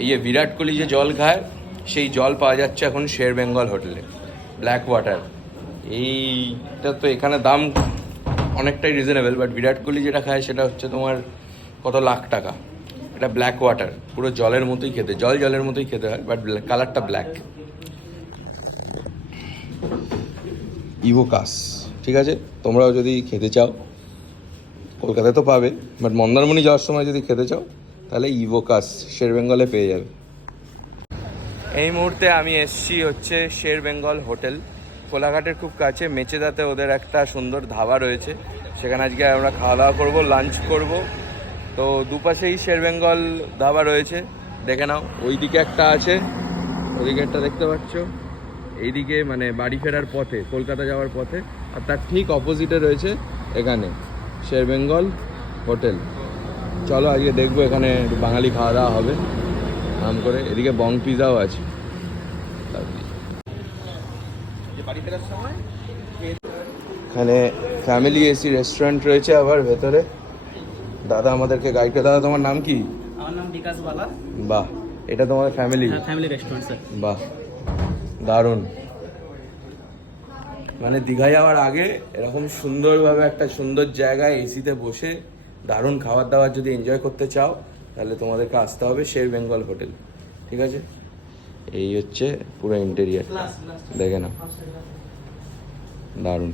এই যে বিরাট কোহলি যে জল খায় সেই জল পাওয়া যাচ্ছে এখন শের বেঙ্গল হোটেলে, ব্ল্যাক ওয়াটার। এইটা তো এখানে দাম অনেকটাই রিজনেবল, বাট বিরাট কোহলি যেটা খায় সেটা হচ্ছে তোমার কত লাখ টাকা। এটা ব্ল্যাক ওয়াটার, পুরো জলের মতোই খেতে, জলের মতোই খেতে হয়, বাট কালারটা ব্ল্যাক। ইভোকাস, ঠিক আছে, তোমরাও যদি খেতে চাও কলকাতায় তো পাবে, বাট মন্দারমণি যাওয়ার সময় যদি খেতে চাও তাহলে ইভোকাস শের বেঙ্গলে পেয়ে যাবে। এই মুহূর্তে আমি এসছি হচ্ছে শের বেঙ্গল হোটেল, কোলাঘাটের খুব কাছে মেচেদাতে ওদের একটা সুন্দর ধাবা রয়েছে, সেখানে আজকে আমরা খাওয়া দাওয়া করবো, লাঞ্চ করব। তো দুপাশেই শের বেঙ্গল ধাবা রয়েছে, দেখে নাও। ওইদিকে একটা আছে, ওইদিকে একটা দেখতে পাচ্ছ, এইদিকে মানে বাড়ি ফেরার পথে, কলকাতা যাওয়ার পথে। আর তার ঠিক অপোজিটে রয়েছে এখানে শের বেঙ্গল হোটেল। চলো আজকে দেখবো, এখানে বাঙালি খাওয়া দাওয়া হবে নাম করে। এদিকে বং পিজাও আছে। এখানে ফ্যামিলি এসি রেস্টুরেন্ট রয়েছে আবার ভেতরে। দাদা আমাদেরকে গাইড করে। দাদা তোমার নাম কি? আমার নাম বিকাশ বালা। বাহ, এটা তোমার ফ্যামিলি? হ্যাঁ, ফ্যামিলি রেস্টুরেন্ট স্যার। বাহ, দারুণ। মানে দীঘা যাওয়ার আগে এরকম সুন্দরভাবে একটা সুন্দর জায়গায় এসিতে বসে দারুণ খাবার দাবার যদি এনজয় করতে চাও তাহলে তোমাদেরকে আসতে হবে শের বেঙ্গল হোটেল, ঠিক আছে? এই হচ্ছে পুরো ইন্টেরিয়ার, দেখে নাও, দারুণ।